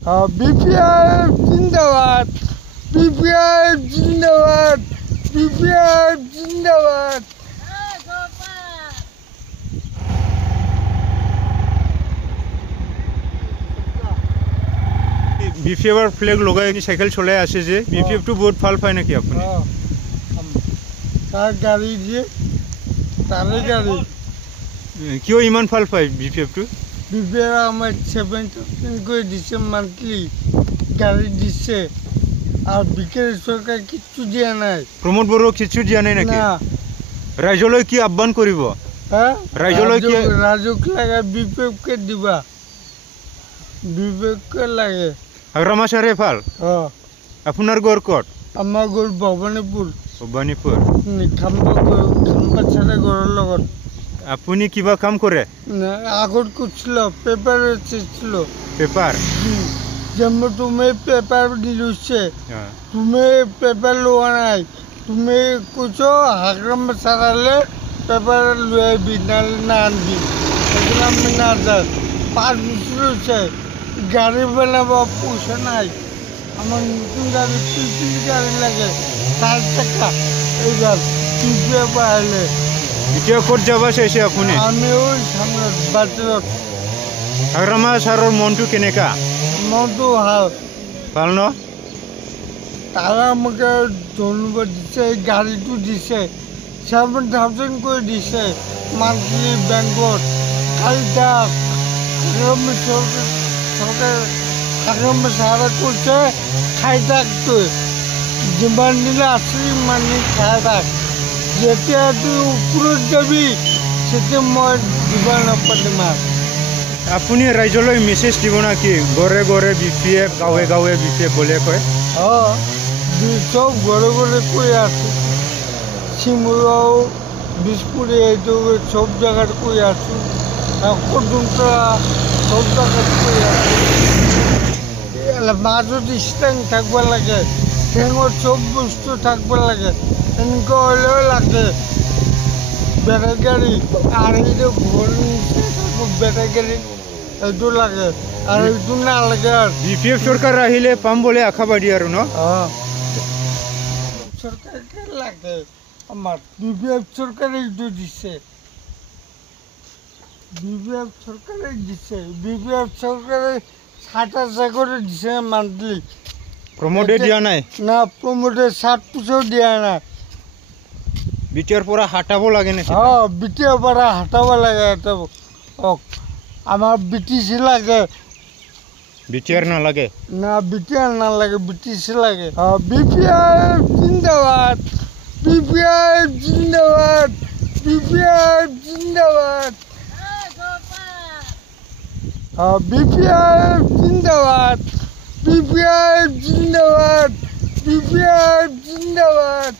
BPR जिंदाबाद, BPR जिंदाबाद, BPR जिंदाबाद। বিপিএফৰ ফ্লেগ লগাই সাইকেল চলাই আছে যে বিপিএফটো বহুত ভাল পায় নাকি আপুনি? তার গাড়ি দিয়ে তারে গাড়ি কিয় ইমান ভাল পায় বিপিএফটো? বিপিএফ আমার 7,000 করে দিচ্ছে মান্থলি গাড়ি দিচ্ছে আর বিকেল সরকার কিচ্ছু দিয়া নাই। প্রমোদ বড় কিছু দিয়া নাই নাকি? না। রাইজলৈ কি আহ্বান কৰিব? হ্যাঁ রাইজলৈ কি রাজক লাগে বিপিএফ কে দিবা, বিপিএফ কে লাগে। হাগ্রামা সারে ভাল। আপনার গড় কত? আমার গড় ভবানীপুর। ভবানীপুর খাম্বা ছাড়া গড়ের লগত। আপনি কিবা কাম করে? আগত করছিল পেপার ছিল পেপার যেমন তুমি পেপার দিলছে তুমি পেপার লোয়া নাই তুমি কুছো হাগ্রাম ছাড়ালে পেপার লুয়াবি নাহলে না আনবি এগুলো আমি না যাই 5 বছর হচ্ছে গাড়ি বানাবো পয়সা নাই আমার নতুন গাড়ি পিলপিল গাড়ি লাগে 4 টাকা এইবার পিলপিল পাইলে এতিয়া ক'ত যাব চাইছে আপুনি? আমি ওই সামনে বাজারত। হাগ্রামা সাৰৰ মনটো কেনেকা? মনটো ভাল ন? তারা আমাকে ধন্যবাদ দিচ্ছে গাড়িটো দিছে 7,000 করে দিছে মান্থলি ব্যাংকত খালি থাক সরকার সারা করছে খাই থাক তুই যিমান দিলে আসি মানে খাই থাক যেতিয়া তুই উপৰত যাবি সেতিয়া মই দিব নাপাৰিম। আপুনি ৰাইজলৈ মেছেজ দিব নাকি? ঘৰে ঘৰে বিপিএফ গাঁৱে গাঁৱে বিপিএফ বলে কয়? সব ঘরে ঘরে কই আছে শিমুরাও বিসপুরে এইটো সব জায়গায় কই আছো কদমটা সব জায়গায় কই আছে মাজত স্ট্যাং থাকব লাগে ঠেঙত সব বস্তু থাকব লাগে এনেকুৱা হলেও লাগে বেটারি গাড়ি আর এইটো ঘর বেটারি গাড়ি এইটো লাগে আর এইটো না লাগে। বিপিএফ সরকার আহিলে পাম বলে আশাবাদী আৰু ন? সরকারকে লাগে আমার বিপিএফ সরকার এইটো দিছে বিপিএফ সরকারে দিছে বিপিএফ সরকারে 7,000 করে দিছে মান্থলি। প্রমোদে দিয়া নাই? না প্রমোদে 7 পয়সাও দিয়া নাই। বিটিআর পৰা হাঁটাব লাগে নাকি? বিটিআৰ পৰা হাঁটাব লাগে আমার বিটিসি লাগে। বিটিআর না লাগে? না বিটিআর না লাগে বিটিসি লাগে। বিপিআর জিন্দাবাদ, বিপিআর জিন্দাবাদ, বিপিআর জিন্দাবাদ, বিপিআর জিন্দাবাদ, বিপিআর জিন্দাবাদ, বিপিআর জিন্দাবাদ।